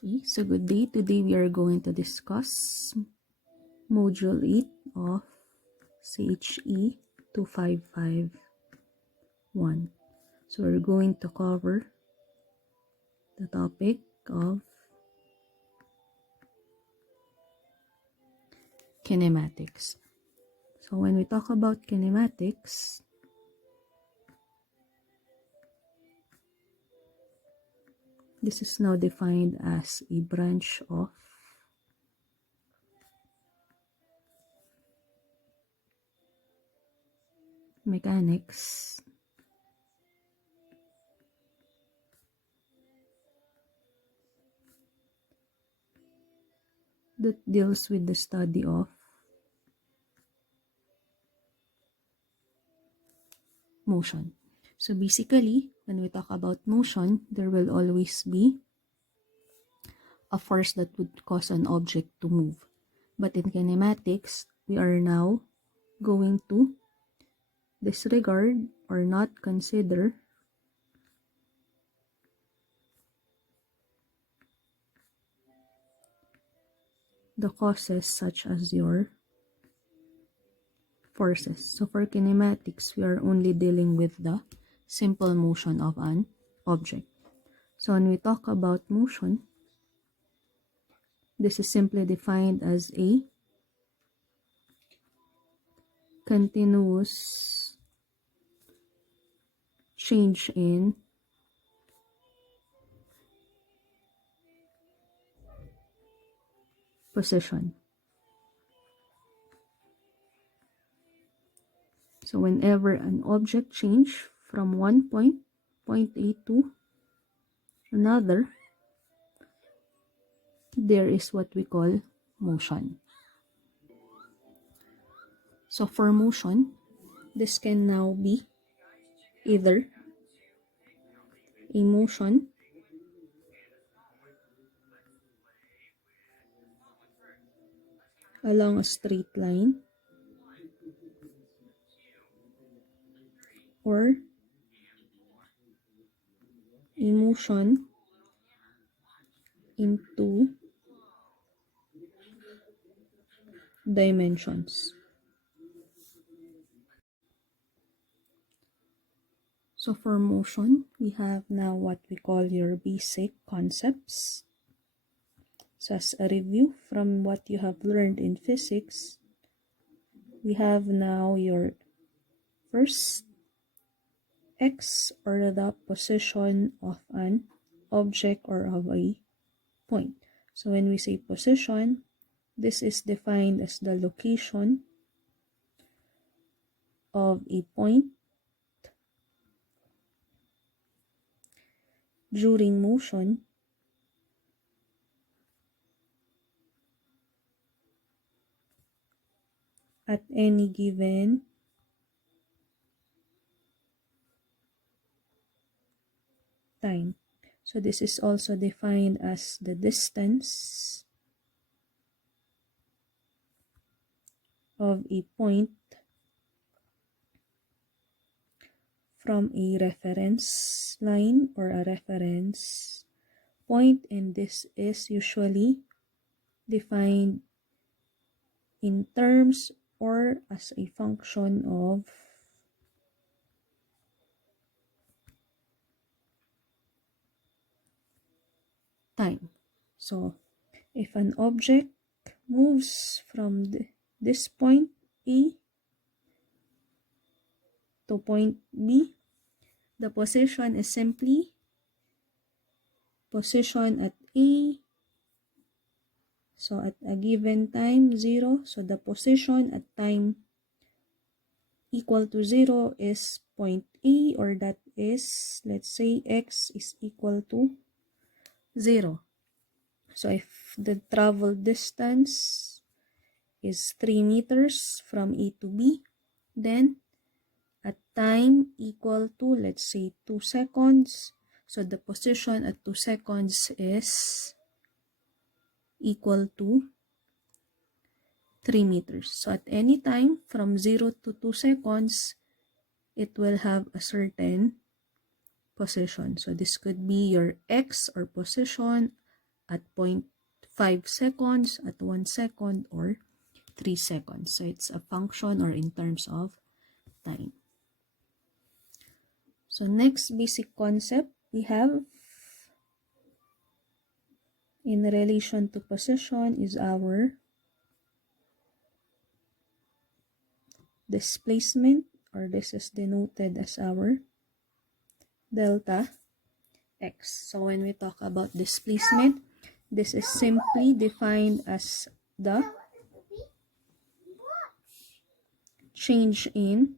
Okay, so good day. Today we are going to discuss Module 8 of CHE 2551. So we're going to cover the topic of kinematics. So when we talk about kinematics, this is now defined as a branch of mechanics that deals with the study of motion. So basically, when we talk about motion, there will always be a force that would cause an object to move. But in kinematics, we are now going to disregard or not consider the causes such as your forces. So for kinematics, we are only dealing with the simple motion of an object. So when we talk about motion, this is simply defined as a continuous change in position. So whenever an object change from one point A to another, there is what we call motion. So for motion, this can now be either a motion along a straight line or a motion in two dimensions. So for motion, we have now what we call your basic concepts. So as a review from what you have learned in physics, we have now your first x, or the position of an object or of a point. So when we say position, this is defined as the location of a point during motion at any given time. So this is also defined as the distance of a point from a reference line or a reference point, and this is usually defined in terms or as a function of time. So if an object moves from this point A to point B, the position is simply position at A. So at a given time, 0. So the position at time equal to 0 is point A, or that is, let's say, x is equal to 0. So if the travel distance is 3 meters from A to B, then at time equal to, let's say, 2 seconds. So the position at 2 seconds is equal to 3 meters. So at any time from 0 to 2 seconds, it will have a certain position. So this could be your x or position at 0.5 seconds, at 1 second, or 3 seconds. So it's a function or in terms of time. So next basic concept we have in relation to position is our displacement, or this is denoted as our delta x. So when we talk about displacement, this is simply defined as the change in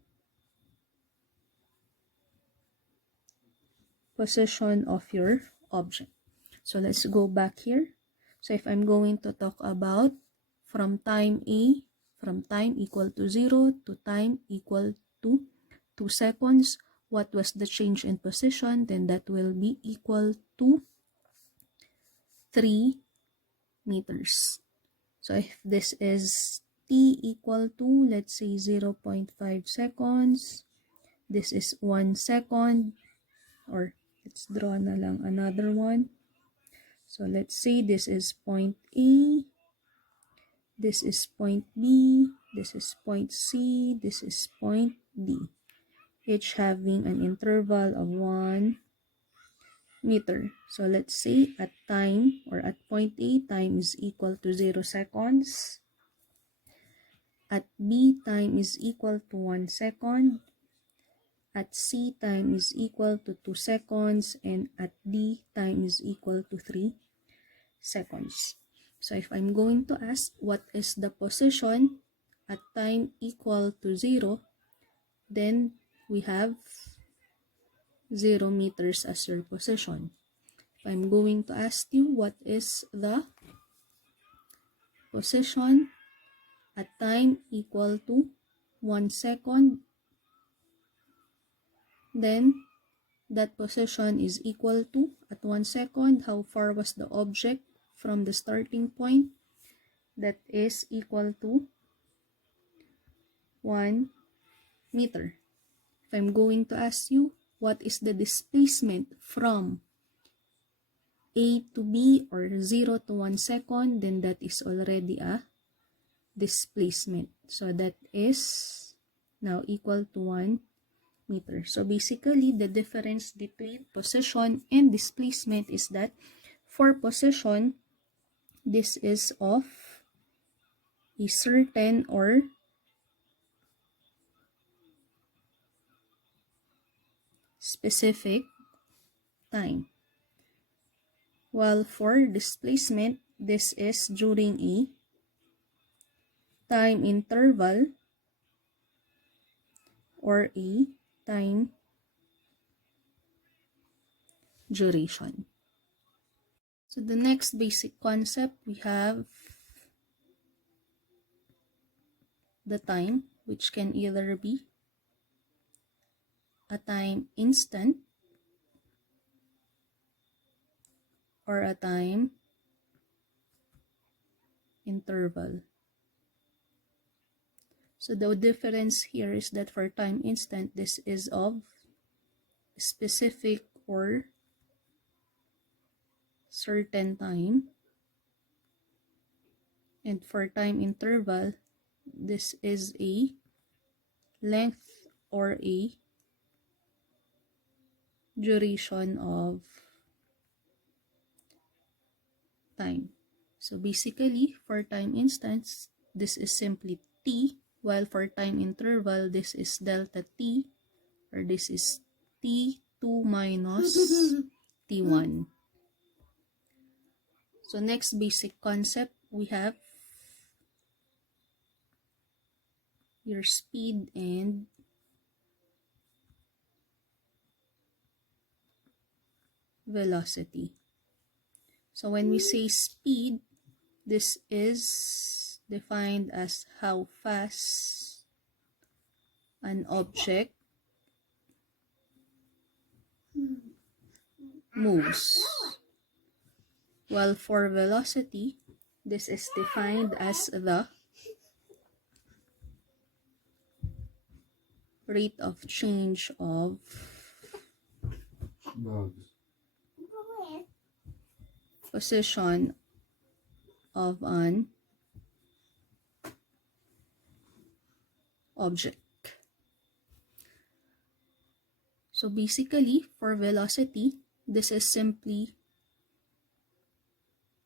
position of your object. So let's go back here. So if I'm going to talk about from time equal to 0 to time equal to 2 seconds, what was the change in position? Then that will be equal to 3 meters. So if this is t equal to, let's say, 0.5 seconds, this is 1 second, or let's draw na lang another one. So let's say this is point A, this is point B, this is point C, this is point D, each having an interval of 1 meter. So let's say at time, or at point A, time is equal to 0 seconds. At B, time is equal to 1 second. At C, time is equal to 2 seconds. And at D, time is equal to 3 seconds. So if I'm going to ask what is the position at time equal to 0, then we have 0 meters as your position. If I'm going to ask you what is the position at time equal to 1 second, then that position is equal to, at 1 second, how far was the object from the starting point? That is equal to 1 meter. If I'm going to ask you what is the displacement from A to B, or 0 to 1 second, then that is already a displacement. So that is now equal to 1 meter. So basically, the difference between position and displacement is that for position, this is of a certain or specific time. While for displacement, this is during a time interval or a time duration. So the next basic concept, we have the time, which can either be a time instant or a time interval. So the difference here is that for time instant, this is of specific or certain time. And for time interval, this is a length or a duration of time. So basically, for time instance, this is simply t, while for time interval, this is delta t, or this is t2 minus t1. So next basic concept, we have your speed and velocity. So when we say speed, this is defined as how fast an object moves. While for velocity, this is defined as the rate of change of position of an object. So basically, for velocity, this is simply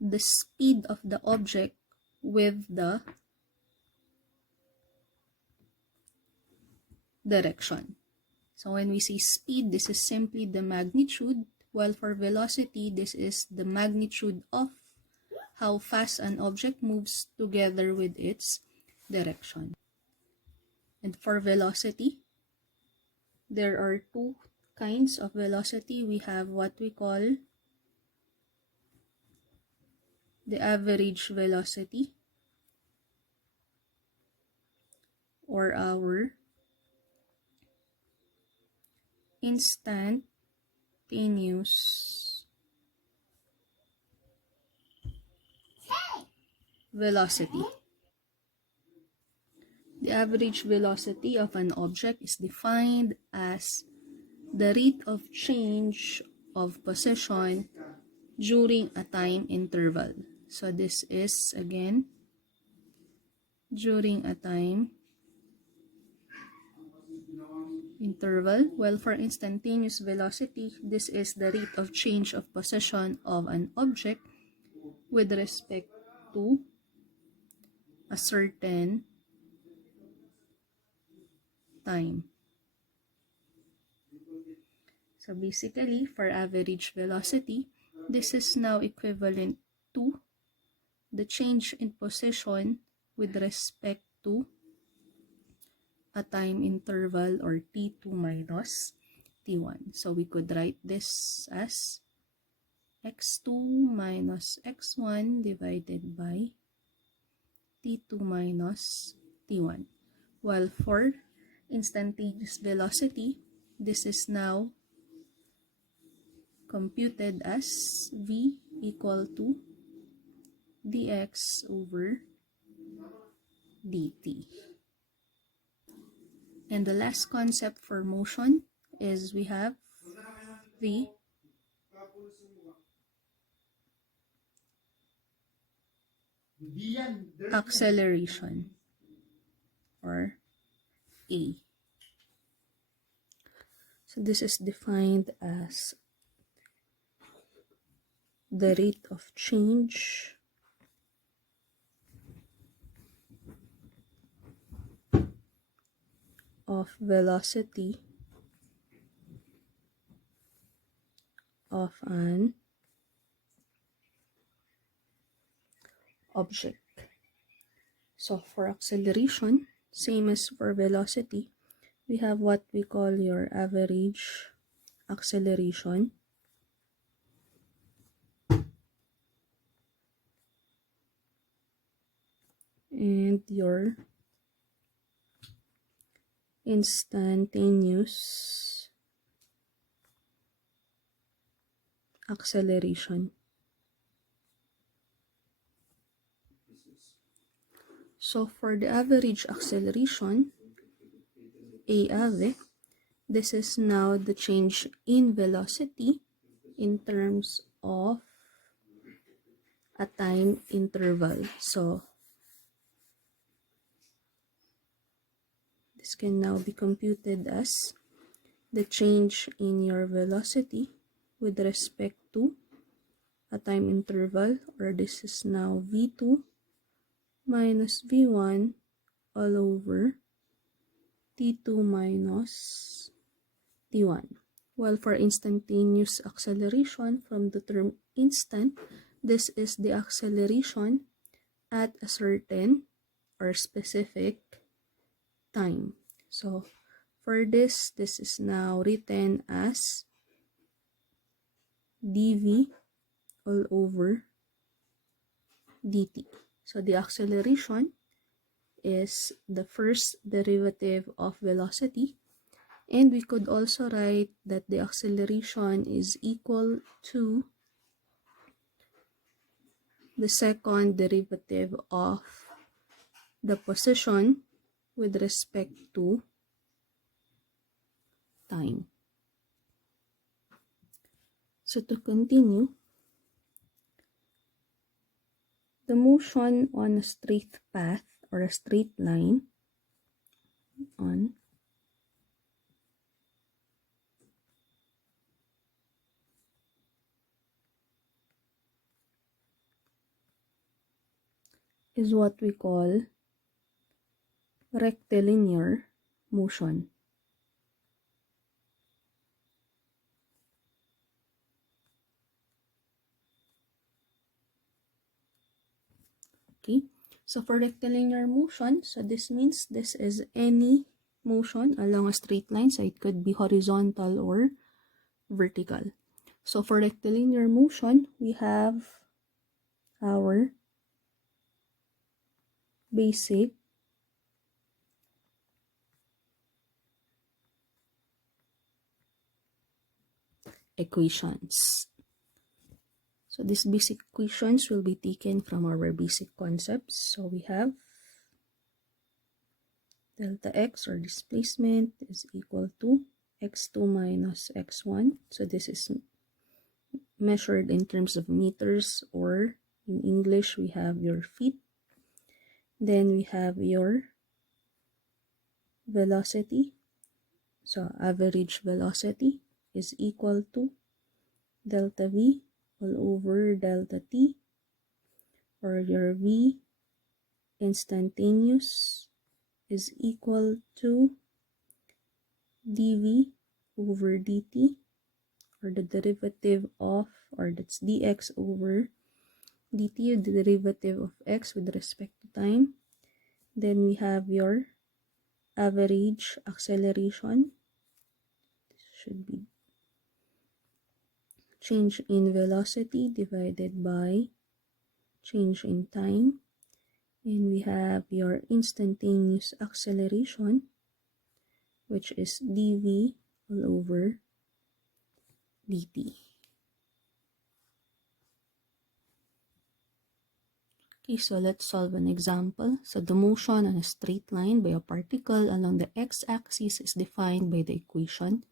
the speed of the object with the direction. So when we say speed, this is simply the magnitude, while for velocity, this is the magnitude of how fast an object moves together with its direction. And for velocity, there are two kinds of velocity. We have what we call the average velocity, or our instantaneous velocity. The average velocity of an object is defined as the rate of change of position during a time interval. So this is again during a time interval. Well, for instantaneous velocity, this is the rate of change of position of an object with respect to a certain time. So basically, for average velocity, this is now equivalent to the change in position with respect to a time interval, or t2 minus t1. So we could write this as x2 minus x1 divided by t2 minus t1. While for instantaneous velocity, this is now computed as v equal to dx over dt. And the last concept for motion is we have the acceleration, or A. So this is defined as the rate of change of velocity of an object. So for acceleration, same as for velocity, we have what we call your average acceleration, and your instantaneous acceleration. So for the average acceleration, AAV, this is now the change in velocity in terms of a time interval. So this can now be computed as the change in your velocity with respect to a time interval, or this is now v2 minus v1 all over t2 minus t1. While for instantaneous acceleration, from the term instant, this is the acceleration at a certain or specific time. So for this is now written as dv all over dt. So the acceleration is the first derivative of velocity, and we could also write that the acceleration is equal to the second derivative of the position with respect to time. So to continue, the motion on a straight path or a straight line is what we call rectilinear motion. Okay, so for rectilinear motion, so this means this is any motion along a straight line, so it could be horizontal or vertical. So for rectilinear motion, we have our basic equations. So these basic equations will be taken from our basic concepts. So we have delta x, or displacement, is equal to x2 minus x1. So this is measured in terms of meters, or in English we have your feet. Then we have your velocity. So average velocity is equal to delta v all over delta t, or your v instantaneous is equal to dv over dt, or the derivative of, or that's dx over dt, the derivative of x with respect to time. Then we have your average acceleration. This should be change in velocity divided by change in time. And we have your instantaneous acceleration, which is dv all over dt. Okay, so let's solve an example. So the motion on a straight line by a particle along the x-axis is defined by the equation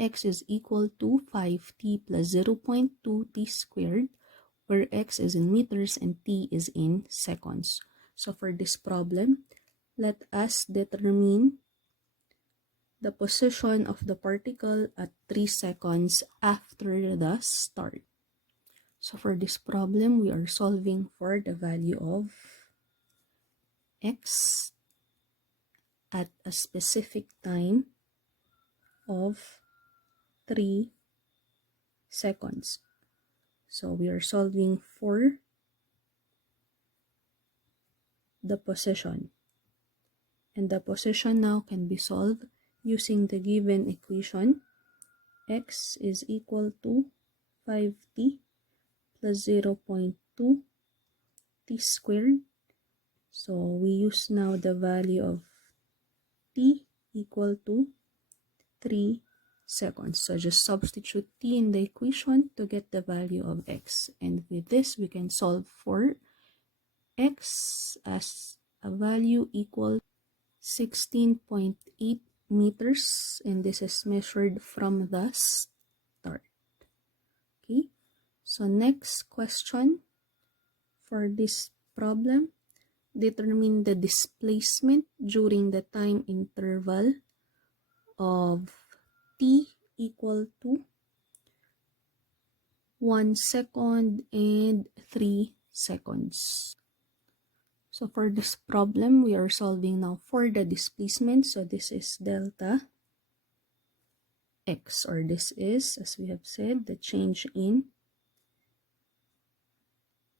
x is equal to 5t plus 0.2 t squared, where x is in meters and t is in seconds. So for this problem, let us determine the position of the particle at 3 seconds after the start. So for this problem, we are solving for the value of x at a specific time of 3 seconds. So we are solving for the position. And the position now can be solved using the given equation. X is equal to 5t plus 0.2 t squared. So we use now the value of t equal to 3 seconds. So just substitute t in the equation to get the value of x. And with this, we can solve for x as a value equal 16.8 meters, and this is measured from the start. Okay, so next question for this problem, determine the displacement during the time interval of t equal to 1 second and 3 seconds. So for this problem, we are solving now for the displacement. So this is delta x, or this is, as we have said, the change in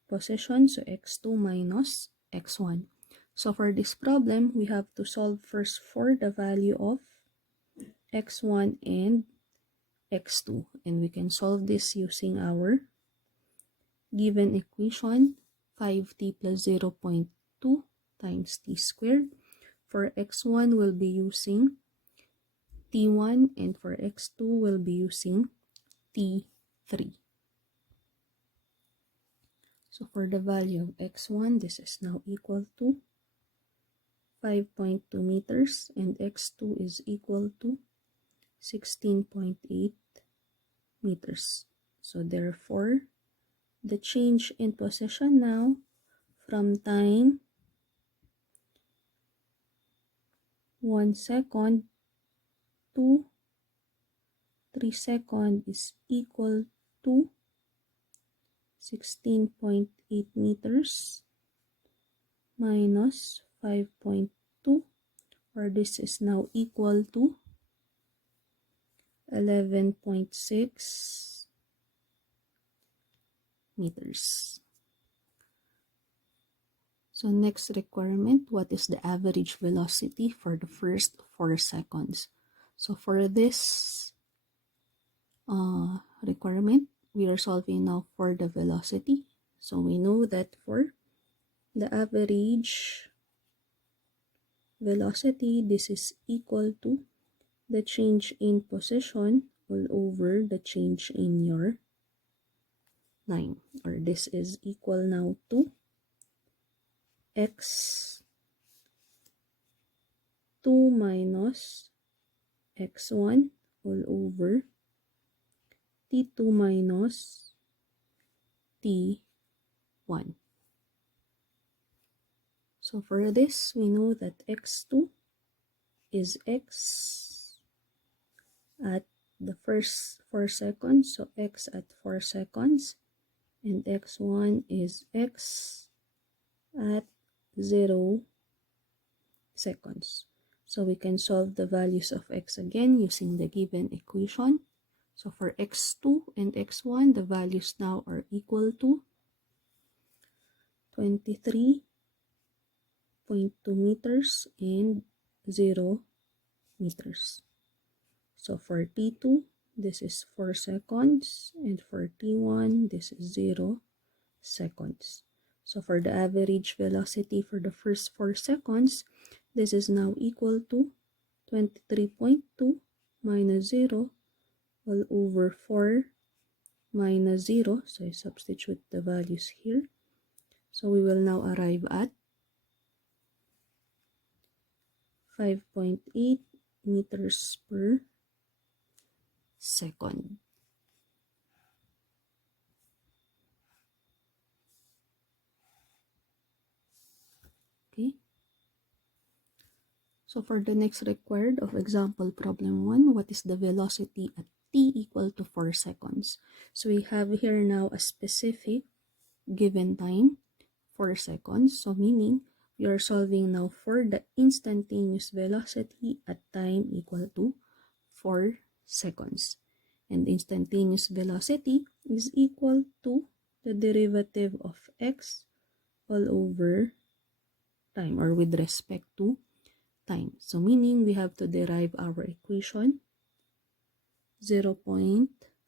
position. So x2 minus x1. So for this problem, we have to solve first for the value of x1 and x2. And we can solve this using our given equation, 5t plus 0.2 times t squared. For x1, we'll be using t1, and for x2, we'll be using t3. So for the value of x1, this is now equal to 5.2 meters, and x2 is equal to 16.8 meters. So therefore, the change in position now from time 1 second to 3 seconds is equal to 16.8 meters minus 5.2, or this is now equal to 11.6 meters. So next requirement, what is the average velocity for the first 4 seconds? So for this requirement, we are solving now for the velocity. So we know that for the average velocity, this is equal to the change in position all over the change in your line, or this is equal now to x2 minus x1 all over t2 minus t1. So for this, we know that x2 is x at the first 4 seconds, so x at 4 seconds, and x1 is x at 0 seconds. So we can solve the values of x again using the given equation. So for x2 and x1, the values now are equal to 23.2 meters and 0 meters. So for t2, this is 4 seconds, and for t1, this is 0 seconds. So for the average velocity for the first 4 seconds, this is now equal to 23.2 minus 0 all over 4 minus 0. So I substitute the values here. So we will now arrive at 5.8 meters per second. Okay. So for the next required of example problem 1, what is the velocity at t equal to 4 seconds? So we have here now a specific given time, 4 seconds. So meaning we are solving now for the instantaneous velocity at time equal to 4 seconds. And instantaneous velocity is equal to the derivative of x all over time, or with respect to time. So meaning we have to derive our equation 0.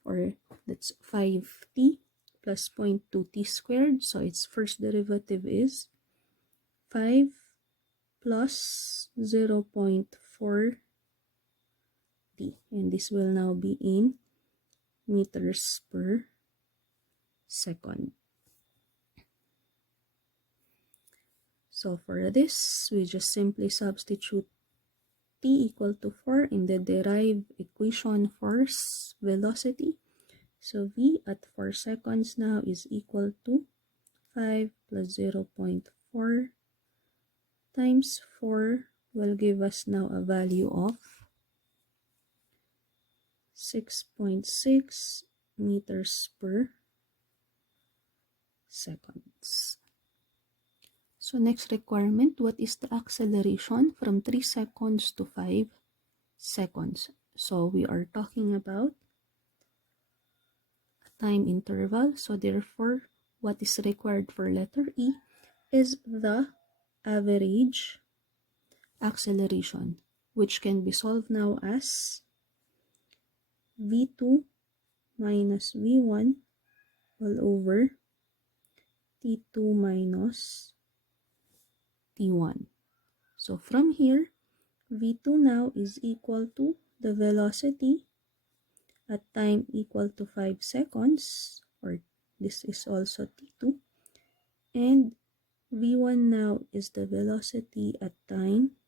Or that's 5t plus 0.2t squared. So its first derivative is 5 plus 0.4t, and this will now be in meters per second. So for this, we just simply substitute t equal to 4 in the derived equation for velocity. So v at 4 seconds now is equal to 5 plus 0.4 times 4 will give us now a value of 6.6 meters per seconds. So next requirement, what is the acceleration from 3 seconds to 5 seconds? So we are talking about a time interval. So therefore, what is required for letter E is the average acceleration, which can be solved now as v2 minus v1 all over t2 minus t1. So from here, v2 now is equal to the velocity at time equal to 5 seconds, or this is also t2, and v1 now is the velocity at time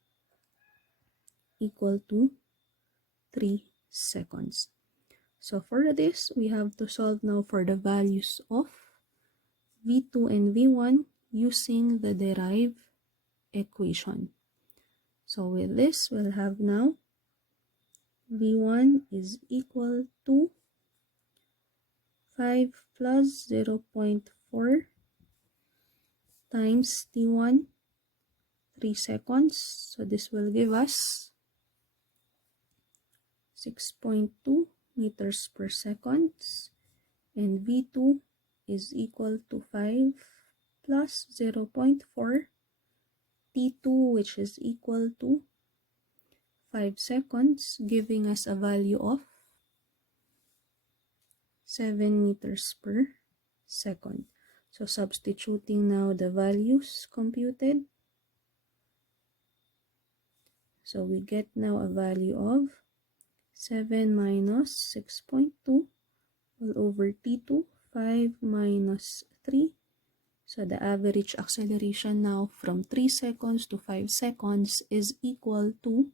equal to 3 seconds. So for this, we have to solve now for the values of v2 and v1 using the derived equation. So with this, we'll have now V1 is equal to 5 plus 0.4 times T1, 3 seconds. So this will give us 6.2 meters per second. And V2 is equal to 5 plus 0.4 T2, which is equal to 5 seconds, giving us a value of 7 meters per second. So substituting now the values computed. So we get now a value of 7 minus 6.2 all over T2, 5 minus 3. So the average acceleration now from 3 seconds to 5 seconds is equal to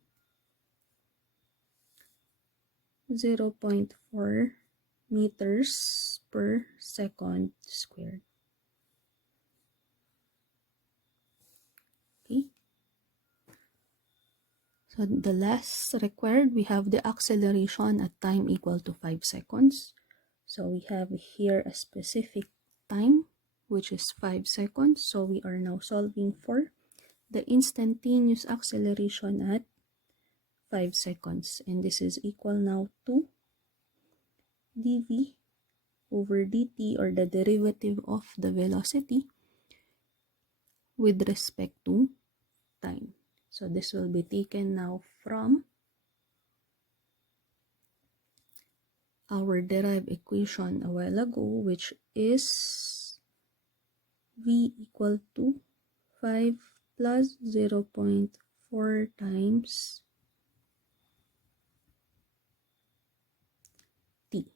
0.4 meters per second squared. Okay. So the last required, we have the acceleration at time equal to 5 seconds. So we have here a specific time, which is 5 seconds. So we are now solving for the instantaneous acceleration at 5 seconds. And this is equal now to dv over dt, or the derivative of the velocity with respect to time. So this will be taken now from our derived equation a while ago, which is v equal to 5 plus 0.4 times t.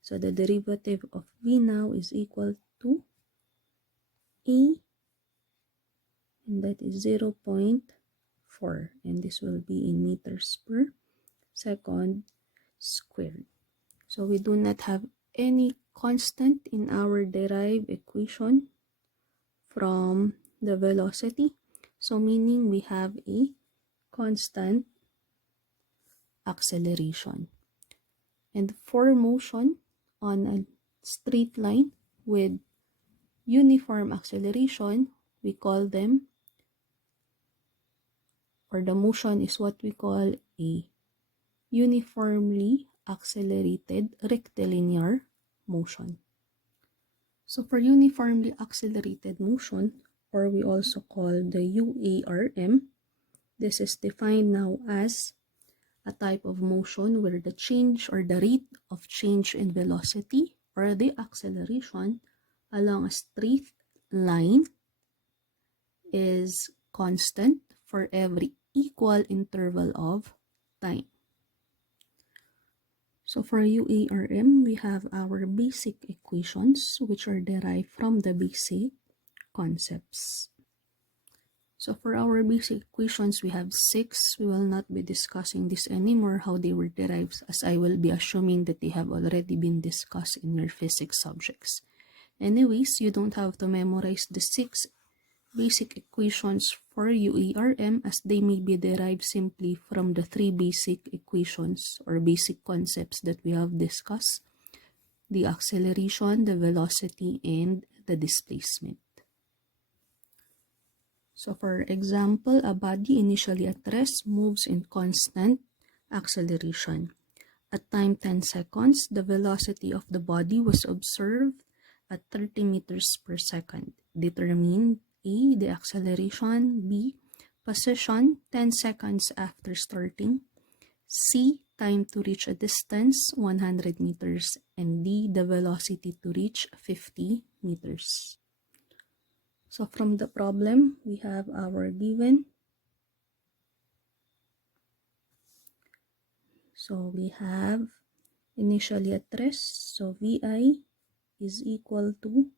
So the derivative of v now is equal to a, and that is 0.4, and this will be in meters per second squared. So we do not have any constant in our derived equation from the velocity. So meaning we have a constant acceleration. And for motion on a straight line with uniform acceleration, we call them, or the motion is what we call a uniformly accelerated rectilinear motion. So for uniformly accelerated motion, or we also call the UARM, this is defined now as a type of motion where the change or the rate of change in velocity or the acceleration along a straight line is constant for every equal interval of time. So for UARM, we have our basic equations, which are derived from the basic concepts. So for our basic equations, we have 6. We will not be discussing this anymore, how they were derived, as I will be assuming that they have already been discussed in your physics subjects. Anyways, you don't have to memorize the 6 basic equations for UARM, as they may be derived simply from the 3 basic equations or basic concepts that we have discussed: the acceleration, the velocity, and the displacement. So for example, a body initially at rest moves in constant acceleration. At time 10 seconds, the velocity of the body was observed at 30 meters per second. Determine A, the acceleration; B, position 10 seconds after starting; C, time to reach a distance 100 meters; and D, the velocity to reach 50 meters. So from the problem, we have our given. So we have initially at rest, so VI is equal to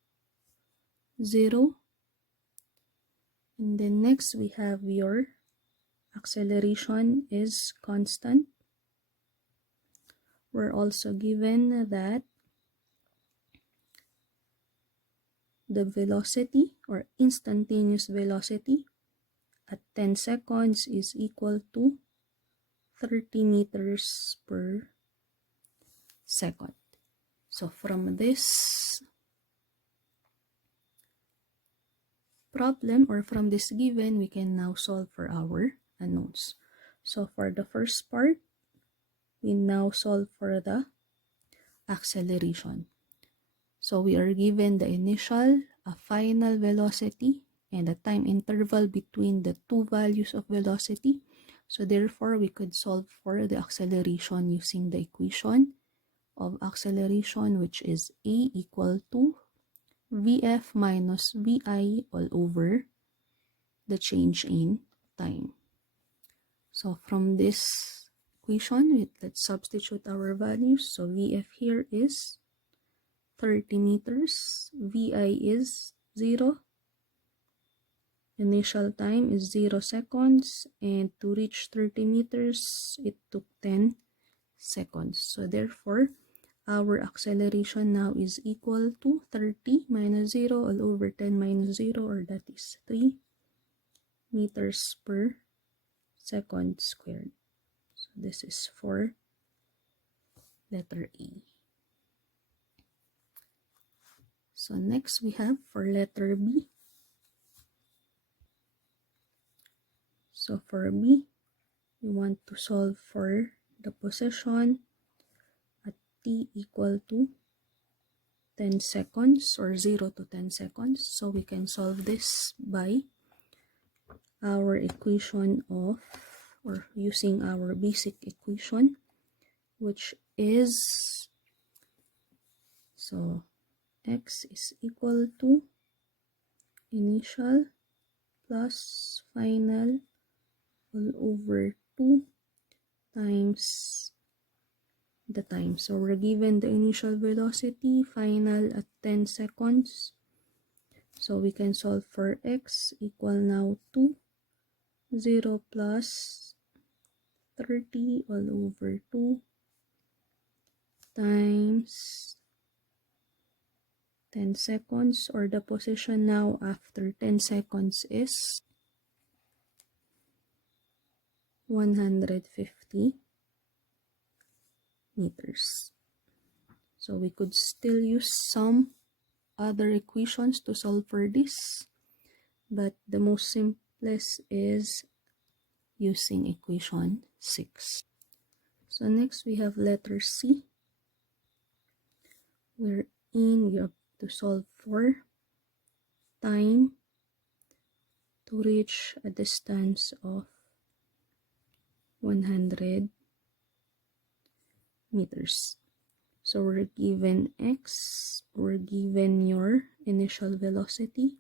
0. And then next we have your acceleration is constant. We're also given that the velocity or instantaneous velocity at 10 seconds is equal to 30 meters per second. So from this problem or from this given, we can now solve for our unknowns. So for the first part, we now solve for the acceleration. So we are given the initial, a final velocity, and a time interval between the two values of velocity. So therefore, we could solve for the acceleration using the equation of acceleration, which is A equal to Vf minus Vi all over the change in time. So from this equation, let's substitute our values. So Vf here is 30 meters, Vi is 0, initial time is 0 seconds, and to reach 30 meters, it took 10 seconds. So therefore, our acceleration now is equal to 30 minus 0 all over 10 minus 0, or that is 3 meters per second squared. So this is for letter A. So next we have for letter B. So for B, we want to solve for the position at t equal to 10 seconds or 0 to 10 seconds. So we can solve this by our equation of, or using our basic equation, which is, so x is equal to initial plus final all over 2 times the time. So we're given the initial velocity, final at 10 seconds. So we can solve for x equal now to 0 plus 30 all over 2 times 10 seconds, or the position now after 10 seconds is 150 meters. So we could still use some other equations to solve for this, but the most simplest is using equation 6. So next we have letter C, wherein we have to solve for time to reach a distance of 100 meters. So we're given x, we're given your initial velocity,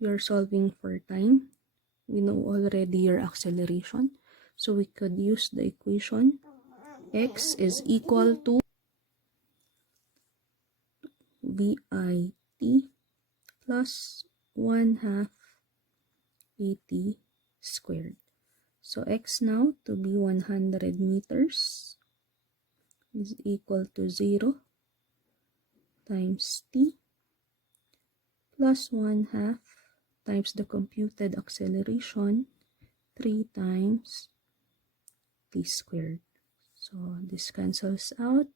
we are solving for time, we know already your acceleration, so we could use the equation x is equal to VIT plus 1/2 AT squared. So x now to be 100 meters is equal to 0 times t plus 1/2 times the computed acceleration, 3 times t squared. So this cancels out.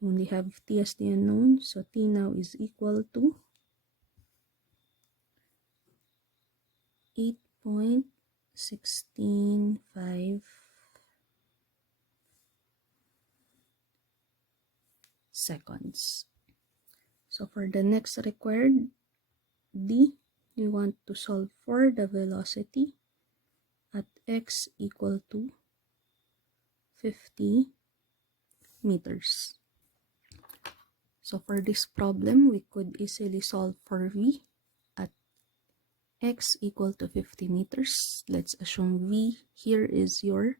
We only have t as the unknown, so t now is equal to 8.165 seconds. So for the next required D, we want to solve for the velocity at x equal to 50 meters. So for this problem, we could easily solve for V at x equal to 50 meters. Let's assume V here is your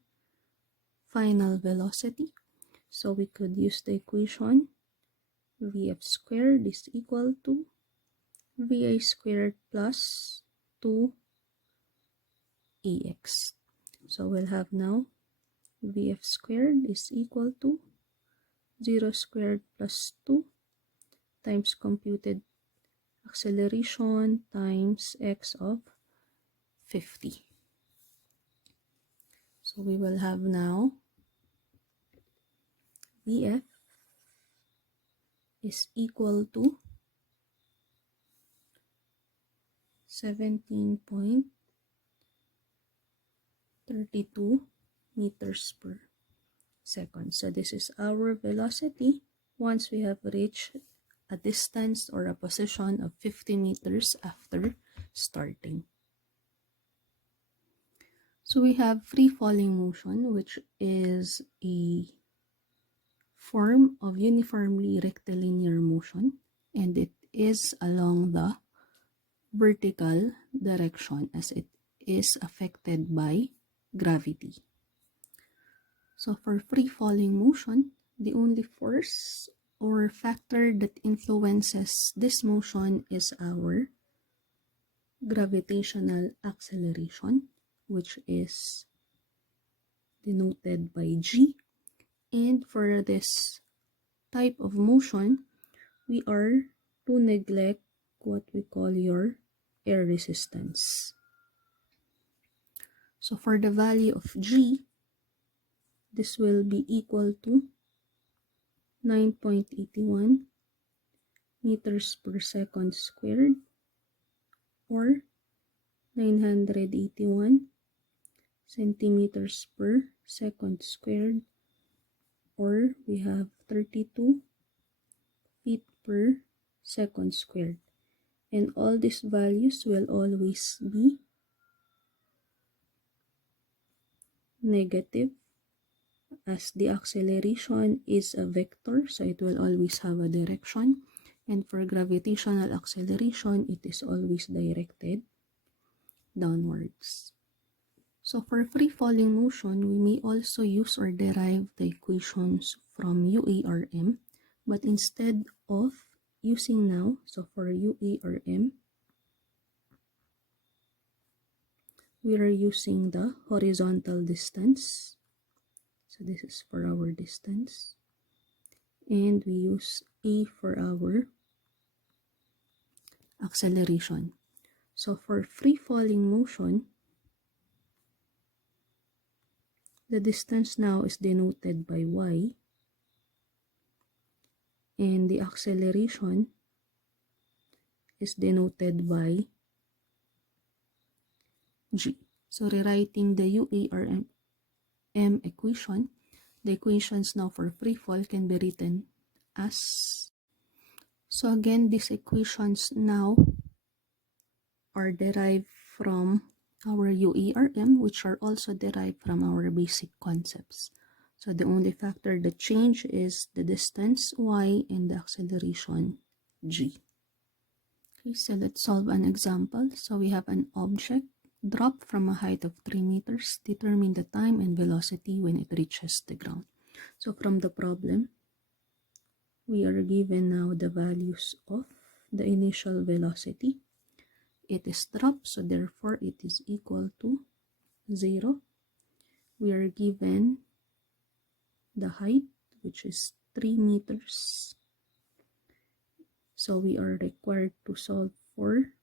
final velocity. So we could use the equation Vf squared is equal to Vi squared plus 2ax. So we'll have now Vf squared is equal to 0 squared plus 2 times computed acceleration times x of 50. So we will have now Vf is equal to 17.32 meters per second. So this is our velocity once we have reached a distance or a position of 50 meters after starting. So we have free falling motion, which is a form of uniformly rectilinear motion, and it is along the vertical direction as it is affected by gravity. So for free falling motion, the only force or factor that influences this motion is our gravitational acceleration, which is denoted by G. And for this type of motion, we are to neglect what we call your air resistance. So for the value of G, this will be equal to 9.81 meters per second squared, or 981 centimeters per second squared, or we have 32 feet per second squared. And all these values will always be negative, as the acceleration is a vector, so it will always have a direction. And for gravitational acceleration, it is always directed downwards. So for free falling motion, we may also use or derive the equations from UARM, but instead of using now, so for UARM, we are using the horizontal distance. So this is for our distance. And we use A for our acceleration. So for free falling motion, the distance now is denoted by Y, and the acceleration is denoted by G. So rewriting the UARM equation, the equations now for free fall can be written as, so again, these equations now are derived from our UARM, which are also derived from our basic concepts. So the only factor that change is the distance y and the acceleration g. Okay, so let's solve an example. So we have an object drop from a height of 3 meters. Determine the time and velocity when it reaches the ground. So from the problem, we are given now the values of the initial velocity. It is dropped, so therefore it is equal to 0. We are given the height, which is 3 meters. So we are required to solve for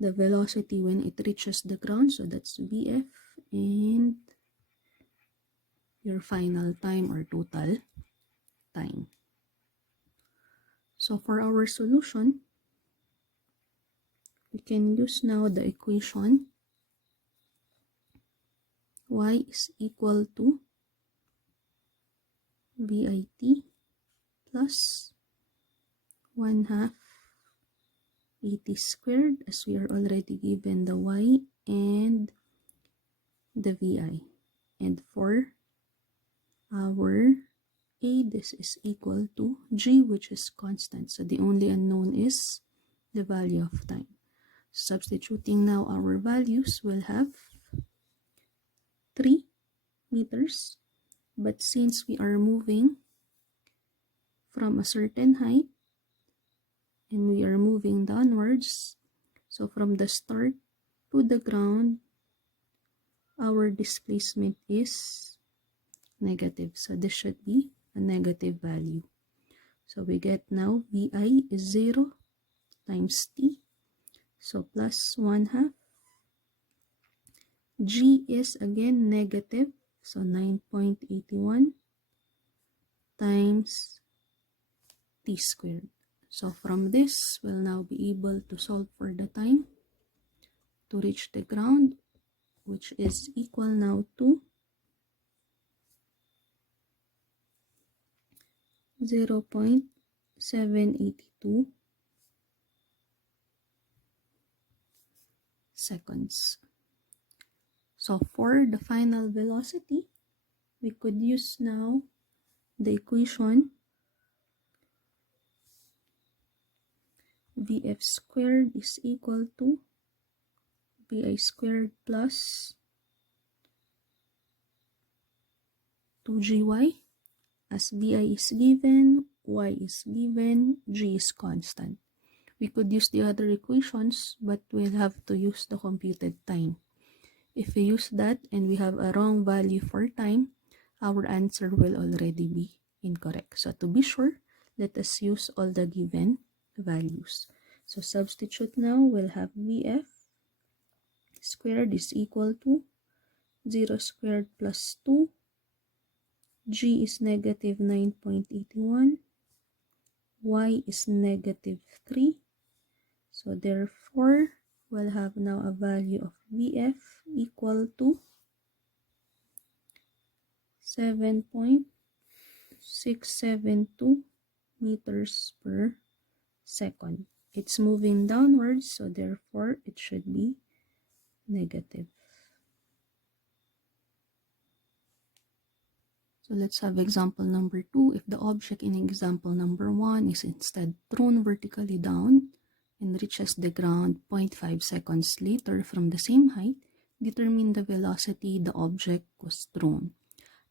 the velocity when it reaches the ground. So that's Vf, and your final time or total time. So for our solution, we can use now the equation y is equal to VIT plus 1/2 AT squared, as we are already given the y and the VI. And for our A, this is equal to G, which is constant. So the only unknown is the value of time. Substituting now our values, we'll have 3 meters. But since we are moving from a certain height and we are moving downwards, so from the start to the ground, our displacement is negative. So this should be a negative value. So we get now VI is 0 times T. So plus 1/2. G is again negative. So 9.81 times T squared. So from this, we'll now be able to solve for the time to reach the ground, which is equal now to 0.782 seconds. So for the final velocity, we could use now the equation Vf squared is equal to Vi squared plus 2Gy, as Vi is given, Y is given, G is constant. We could use the other equations, but we'll have to use the computed time. If we use that and we have a wrong value for time, our answer will already be incorrect. So to be sure, let us use all the given values. So substitute now, we'll have Vf squared is equal to 0 squared plus 2. G is negative 9.81. Y is negative 3. So therefore, we'll have now a value of Vf equal to 7.672 meters per second. It's moving downwards, so therefore it should be negative. So let's have example number 2. If the object in example number 1 is instead thrown vertically down and reaches the ground 0.5 seconds later from the same height, determine the velocity the object was thrown.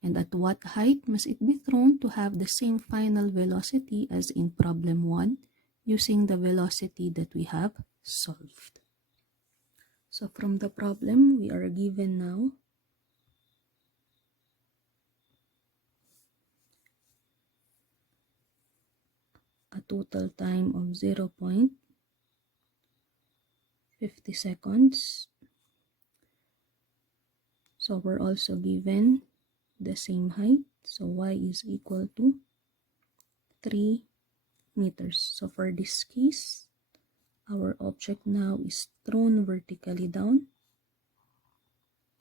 And at what height must it be thrown to have the same final velocity as in problem 1 using the velocity that we have solved. So from the problem, we are given now a total time of 0.50 seconds. So we're also given the same height. So y is equal to 3 meters. So for this case, our object now is thrown vertically down.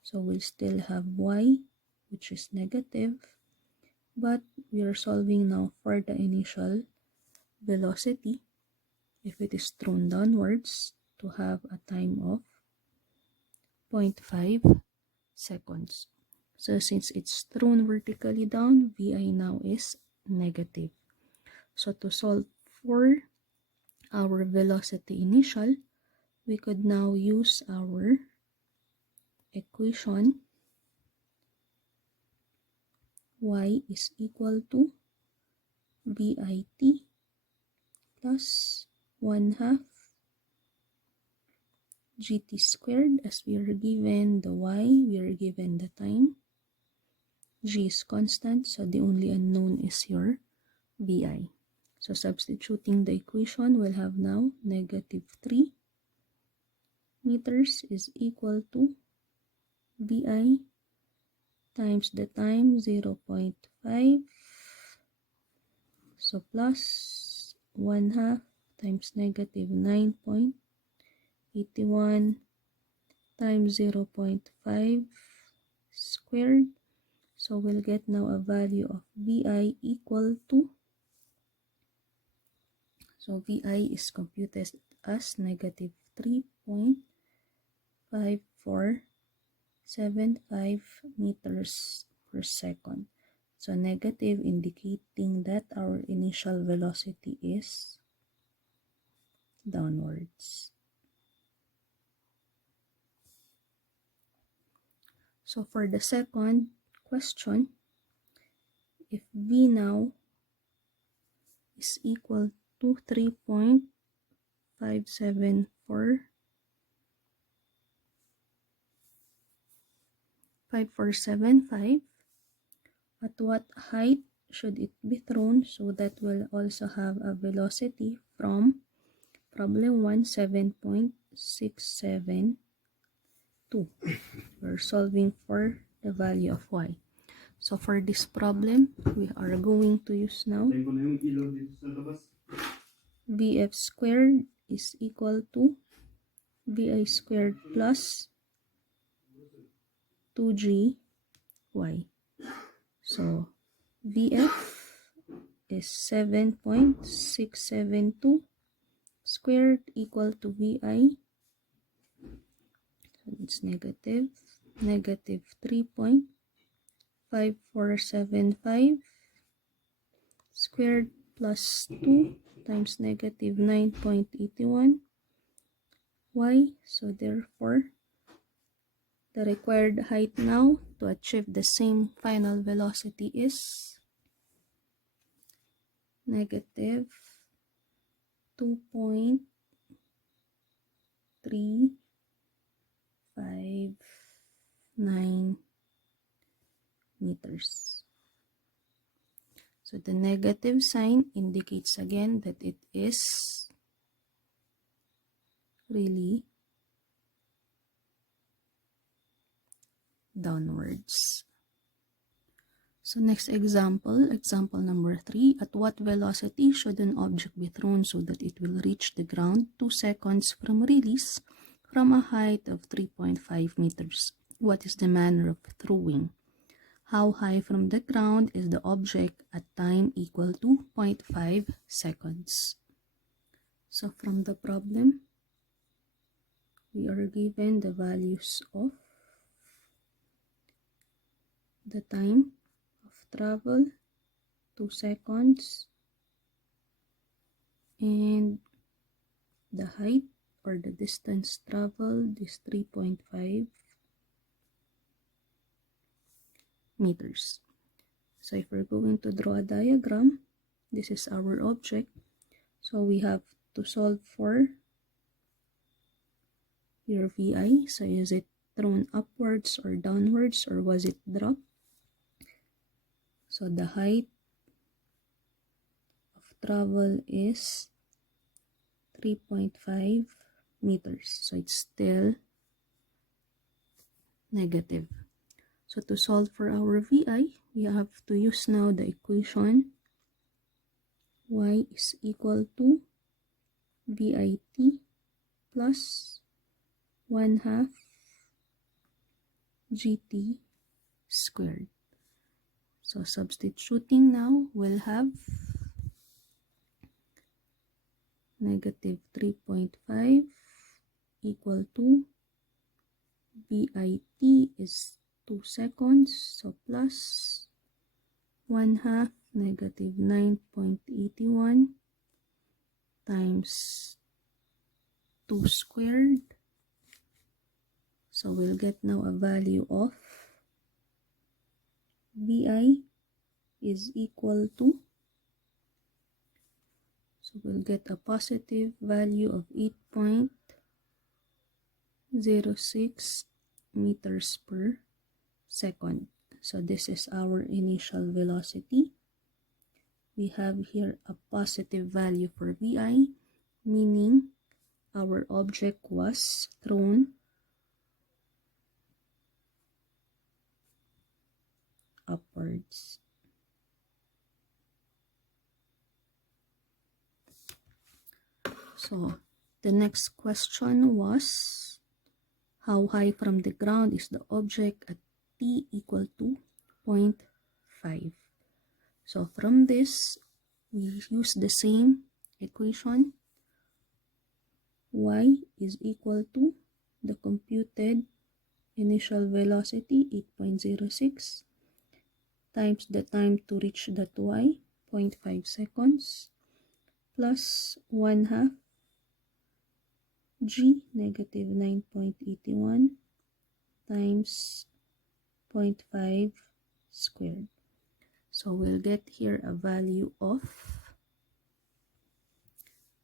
So we'll still have y, which is negative, but we are solving now for the initial velocity if it is thrown downwards to have a time of 0.5 seconds. So since it's thrown vertically down, Vi now is negative. So to solve for our velocity initial, we could now use our equation y is equal to VIT plus 1/2 GT squared, as we are given the y, we are given the time. G is constant, so the only unknown is your Vi. So substituting the equation, we'll have now negative 3 meters is equal to Vi times the time 0.5, so plus 1/2 times negative 9.81 times 0.5 squared. So we'll get now a value of Vi equal to, so Vi is computed as negative 3.5475 meters per second. So negative indicating that our initial velocity is downwards. So for the second question, if V now is equal to 3.5475, at what height should it be thrown? So that will also have a velocity from problem 1, 7.672. We're solving for the value of y. So for this problem, we are going to use now vf squared is equal to vi squared plus 2gy. So vf is 7.672 squared equal to vi. So it's negative 3.5475 squared plus 2 times negative 9.81 y. So therefore, the required height now to achieve the same final velocity is negative 2.359 meters. So the negative sign indicates again that it is really downwards. So next example, example number 3. At what velocity should an object be thrown so that it will reach the ground 2 seconds from release from a height of 3.5 meters? What is the manner of throwing? How high from the ground is the object at time equal to 0.5 seconds? So from the problem, we are given the values of the time of travel, 2 seconds, and the height or the distance traveled is 3.5 meters. So if we're going to draw a diagram, this is our object. So we have to solve for your VI. So is it thrown upwards or downwards, or was it dropped? So the height of travel is 3.5 meters. So it's still negative. So to solve for our VI, we have to use now the equation y is equal to VIT plus 1/2 GT squared. So substituting now, we'll have negative 3.5 equal to VIT is 2 seconds, so plus 1/2 negative 9.81 times 2 squared. So we'll get now a value of VI is equal to, so we'll get a positive value of 8.06 meters per second. So this is our initial velocity. We have here a positive value for VI, meaning our object was thrown upwards. So the next question was, how high from the ground is the object at t equal to 0.5? So from this, we use the same equation. Y is equal to the computed initial velocity, 8.06, times the time to reach that y, 0.5 seconds, plus 1/2 g, negative 9.81, times 0.5 squared. So we'll get here a value of,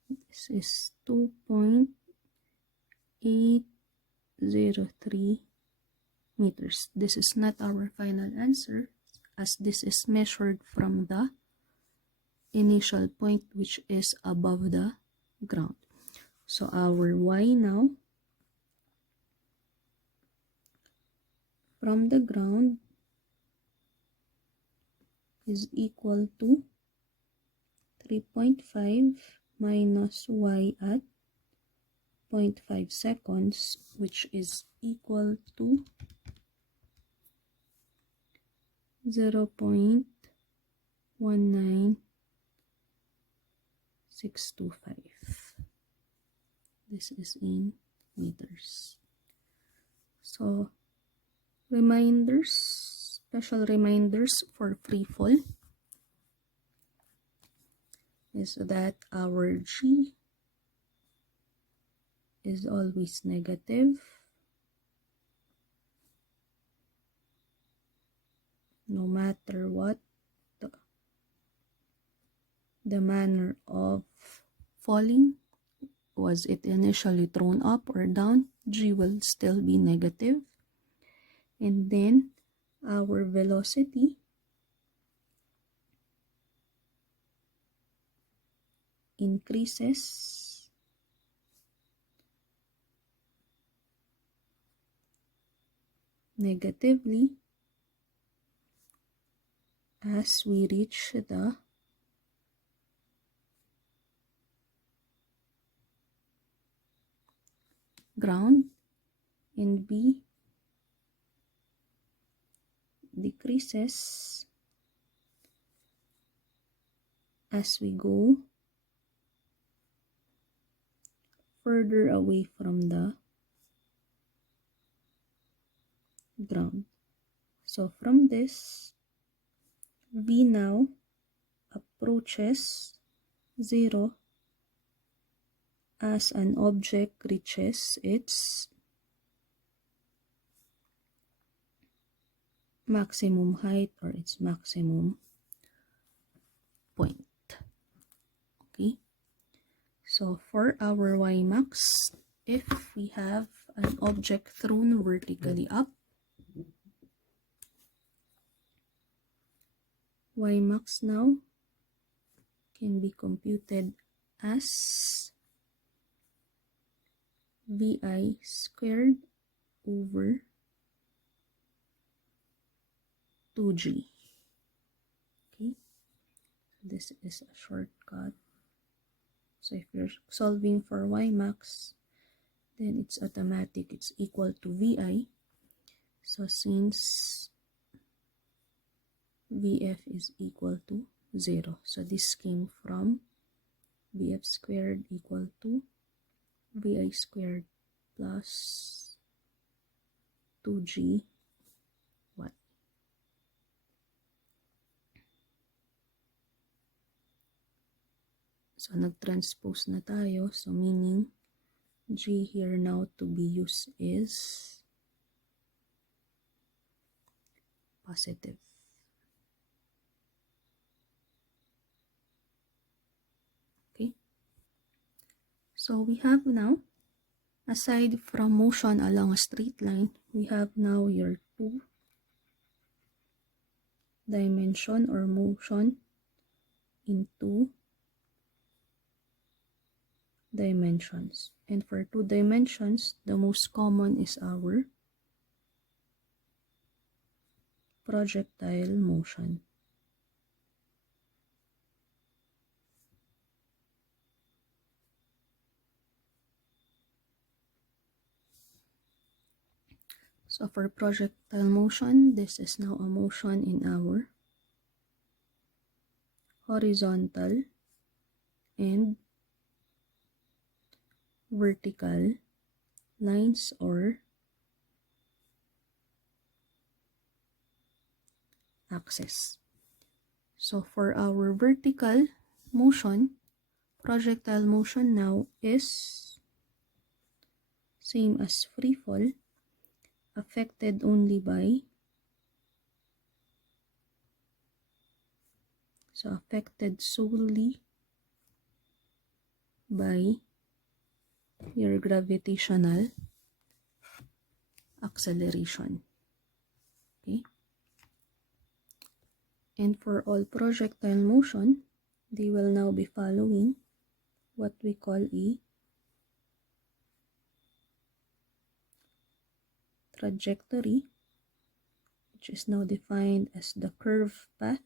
this is 2.803 meters. This is not our final answer, as this is measured from the initial point, which is above the ground. So our y now from the ground is equal to 3.5 minus y at 0.5 seconds, which is equal to 0.19625. This is in meters. So reminders, special reminders for free fall is that our g is always negative no matter what the manner of falling. Was it initially thrown up or down, g will still be negative. And then our velocity increases negatively as we reach the ground, and b decreases as we go further away from the ground. So from this, v now approaches 0 as an object reaches its maximum height or its maximum point. Okay, so for our y max, if we have an object thrown vertically up, y max now can be computed as vi squared over 2g. Okay, this is a shortcut. So if you're solving for y max, then it's automatic, it's equal to vi. So since vf is equal to 0, so this came from vf squared equal to vi squared plus 2g y. So nag-transpose na tayo, so meaning g here now to be used is positive. Okay, so we have now, aside from motion along a straight line, we have now your 2-dimension or motion in 2 dimensions. And for 2 dimensions, the most common is our projectile motion. So for projectile motion, this is now a motion in our horizontal and vertical lines or axis. So for our vertical motion, projectile motion now is same as free fall, affected only by affected solely by your gravitational acceleration. Okay, And for all projectile motion, they will now be following what we call a trajectory, which is now defined as the curve path.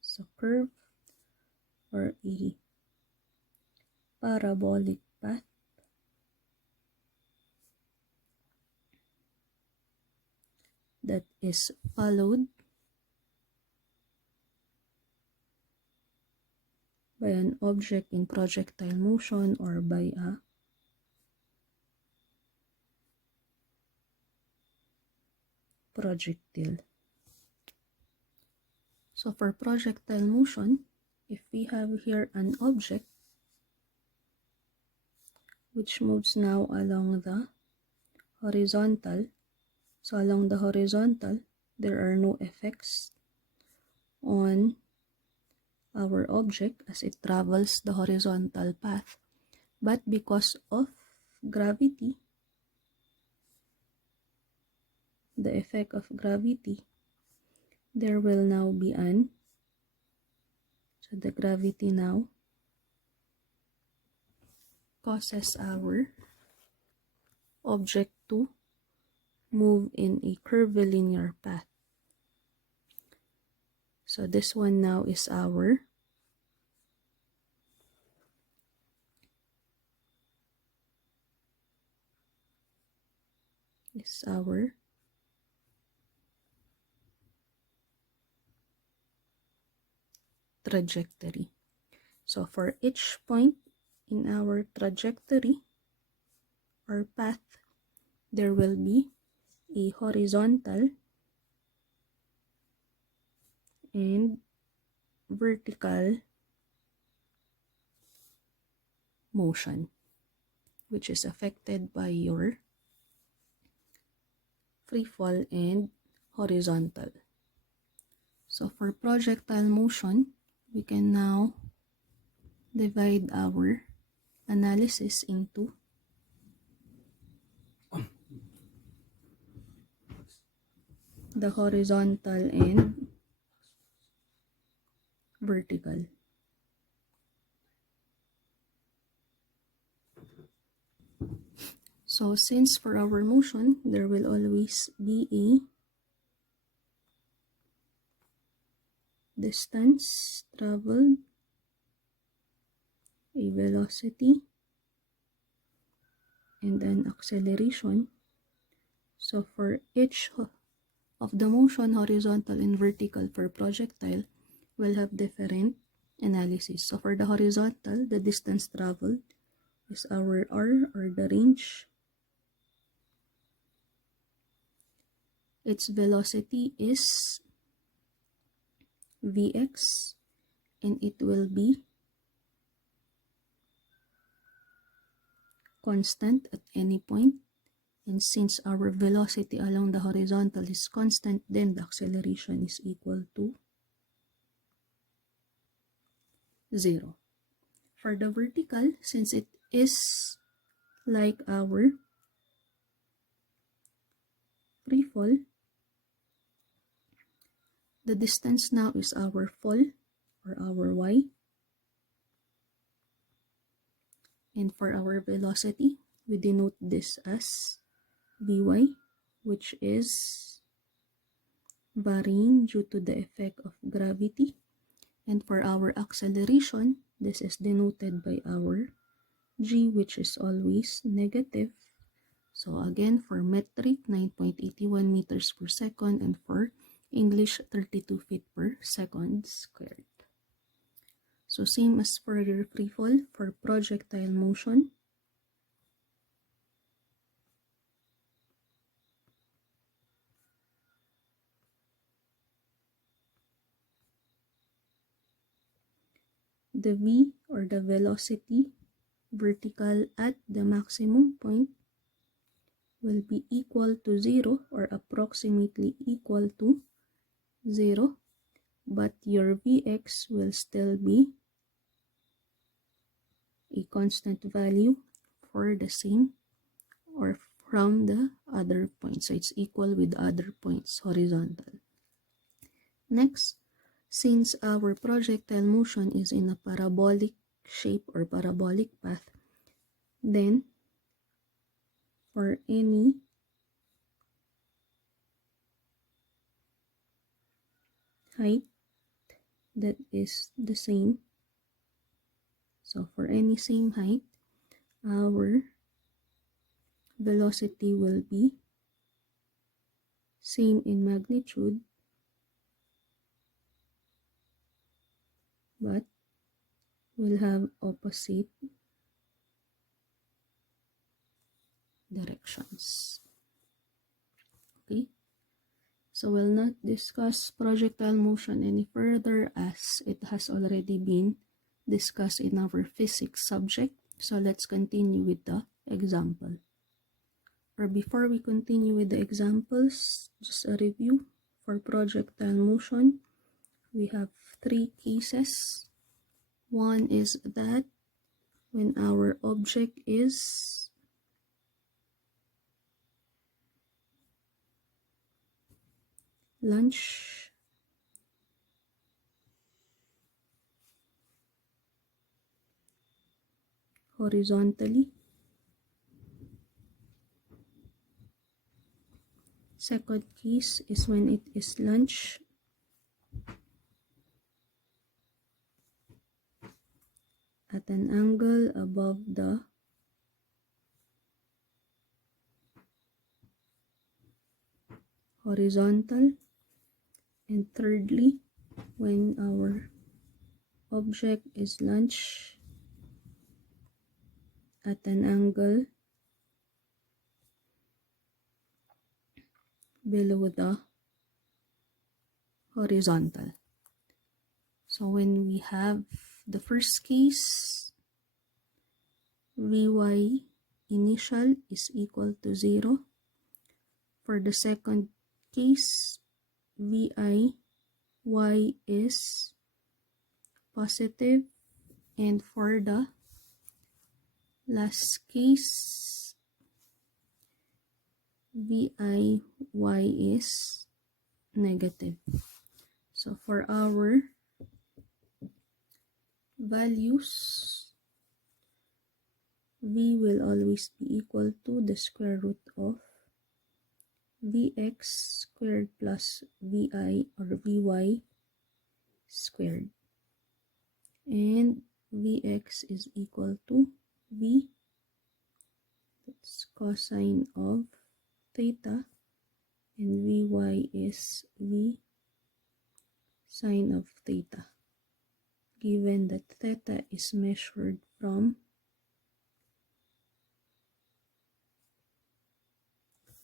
So curve or a parabolic path that is followed by an object in projectile motion or by a projectile. So for projectile motion, if we have here an object which moves now along the horizontal, so along the horizontal, there are no effects on our object as it travels the horizontal path. But because of gravity, the effect of gravity, there will now be so the gravity now causes our object to move in a curvilinear path. So this one now is our trajectory. So for each point in our trajectory or path, there will be a horizontal and vertical motion, which is affected by your free fall and horizontal. So for projectile motion, we can now divide our analysis into the horizontal and vertical. So since for our motion, there will always be a distance traveled, a velocity, and an acceleration. So for each of the motion, horizontal and vertical for projectile, will have different analysis. So for the horizontal, the distance traveled is our R, or the range. Its velocity is Vx, and it will be constant at any point. And since our velocity along the horizontal is constant, then the acceleration is equal to 0. For the vertical, since it is like our free fall, the distance now is our fall, or our y. And for our velocity, we denote this as Vy, which is varying due to the effect of gravity. And for our acceleration, this is denoted by our g, which is always negative. So again, for metric, 9.81 meters per second, and for English, 32 feet per second squared. So same as for your free fall, for projectile motion, the v, or the velocity vertical at the maximum point, will be equal to 0, or approximately equal to 0, but your Vx will still be a constant value for the same, or from the other points. So it's equal with other points, horizontal. Next, Since our projectile motion is in a parabolic shape or parabolic path, then for any height that is the same, so for any same height, our velocity will be same in magnitude but will have opposite directions. Okay, so we'll not discuss projectile motion any further as it has already been discussed in our physics subject. So let's continue with the example. Or before we continue with the examples, just a review. For projectile motion, we have 3 cases. One is that when our object is launched horizontally. Second case is when it is launched at an angle above the horizontal. And thirdly, when our object is launched at an angle below the horizontal. So when we have the first case, Vy initial is equal to 0. For the second case, Vi y is positive, and for the last case, Vi y is negative. So for our values, V will always be equal to the square root of Vx squared plus Vi or Vy squared. And Vx is equal to V, that's cosine of theta, and Vy is V sine of theta, given that theta is measured from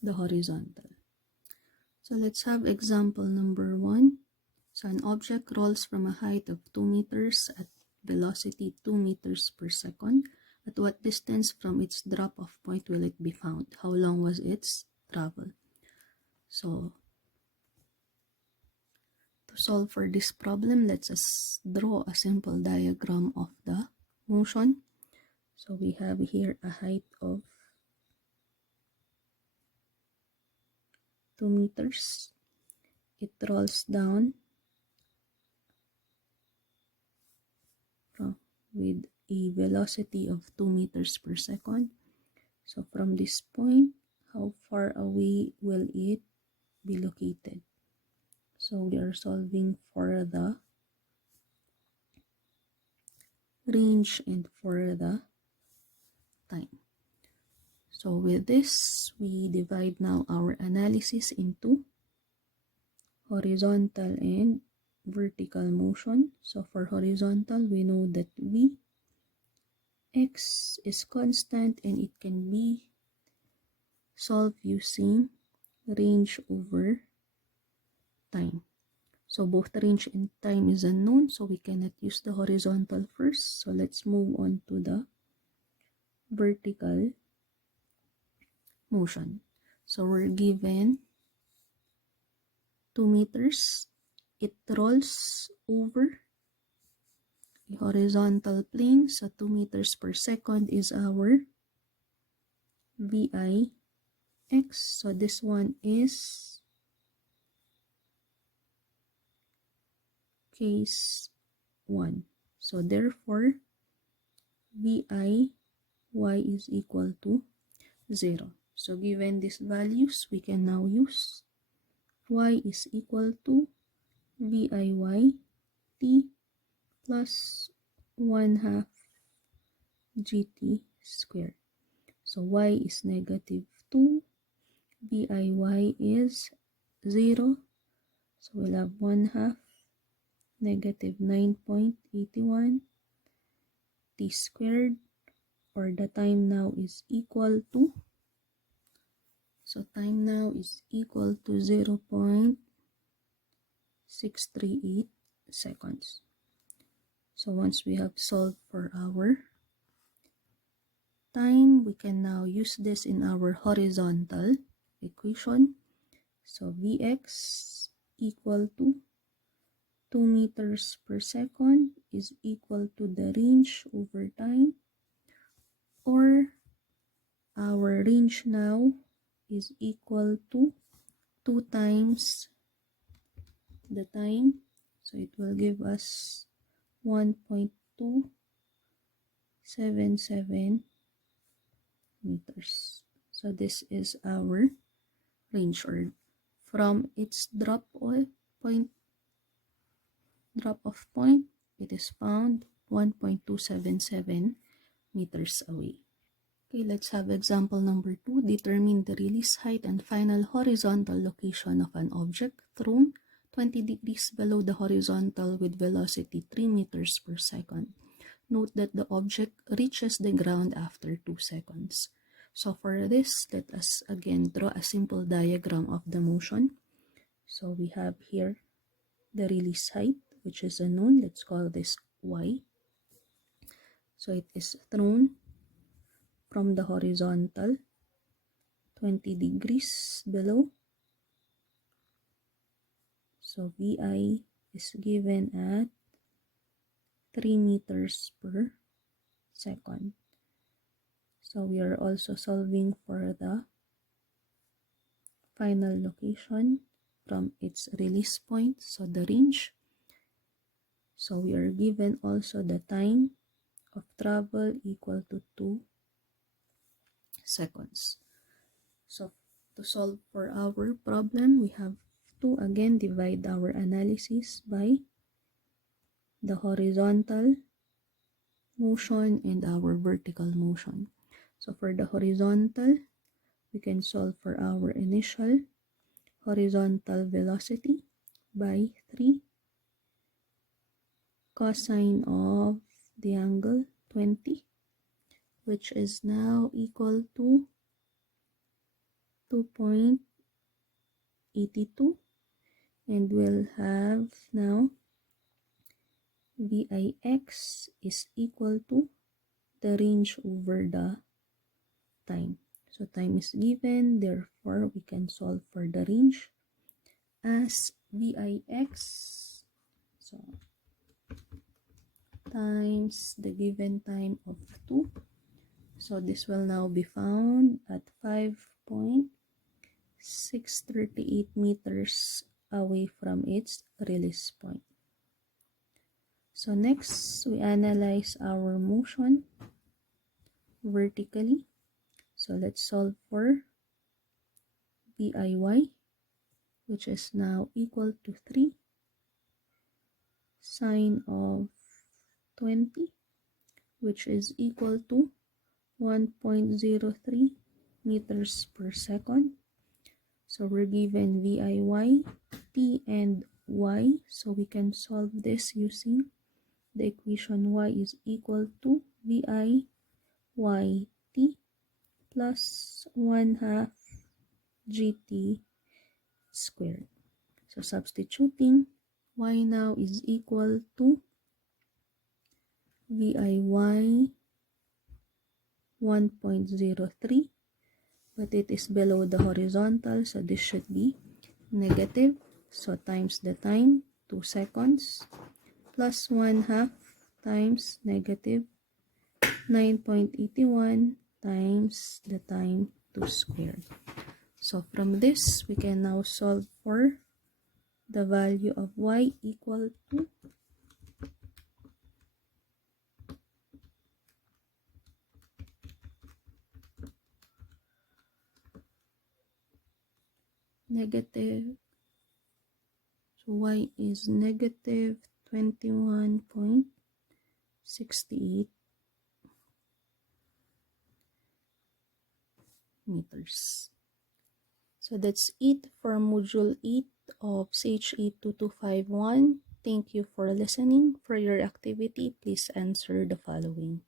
the horizontal. So let's have example number 1. So an object rolls from a height of 2 meters at velocity 2 meters per second. At what distance from its drop-off point will it be found? How long was its travel? So to solve for this problem, let's draw a simple diagram of the motion. So we have here a height of 2 meters. It rolls down with a velocity of 2 meters per second. So from this point, how far away will it be located? So we are solving for the range and for the time. So with this, we divide now our analysis into horizontal and vertical motion. So for horizontal, we know that Vx is constant and it can be solved using range over time. So both range and time is unknown, so we cannot use the horizontal first. So let's move on to the vertical motion. So we're given 2 meters. It rolls over the horizontal plane. So 2 meters per second is our Vix. So this one is case 1. So therefore, VI y is equal to 0. So given these values, we can now use y is equal to VIY t plus 1/2 gt squared. So y is negative 2, VIY is 0. So we'll have 1/2 negative 9.81 t squared, or the time now is equal to, so time now is equal to 0.638 seconds. So once we have solved for our time, we can now use this in our horizontal equation. So Vx equal to 2 meters per second is equal to the range over time, or our range now is equal to 2 times the time. So it will give us 1.277 meters. So this is our range, or from its drop-off point, it is found 1.277 meters away. Okay, let's have example number 2. Determine the release height and final horizontal location of an object thrown 20 degrees below the horizontal with velocity 3 meters per second. Note that the object reaches the ground after 2 seconds. So for this, let us again draw a simple diagram of the motion. So we have here the release height, which is unknown. Let's call this y. So it is thrown from the horizontal 20 degrees below. So VI is given at 3 meters per second. So we are also solving for the final location from its release point, so the range. So we are given also the time of travel equal to 2 seconds. So to solve for our problem, we have to again divide our analysis by the horizontal motion and our vertical motion. So for the horizontal, we can solve for our initial horizontal velocity by 3 cosine of the angle 20, which is now equal to 2.82, and we'll have now Vix is equal to the range over the time. So time is given, therefore we can solve for the range as Vix, so times the given time of 2. So this will now be found at 5.638 meters away from its release point. So next, we analyze our motion vertically. So let's solve for VIY, which is now equal to 3 sine of 20, which is equal to 1.03 meters per second. So we're given VIY, t and y, so we can solve this using the equation y is equal to VI yt plus 1/2 gt squared. So substituting, y now is equal to VIY 1.03, but it is below the horizontal, so this should be negative. So times the time, 2 seconds, plus 1/2 times negative 9.81 times the time 2 squared. So from this, we can now solve for the value of y equal to negative, so y is negative 21.68 meters. So that's it for Module 8 of CH82251. Thank you for listening. For your activity, please answer the following.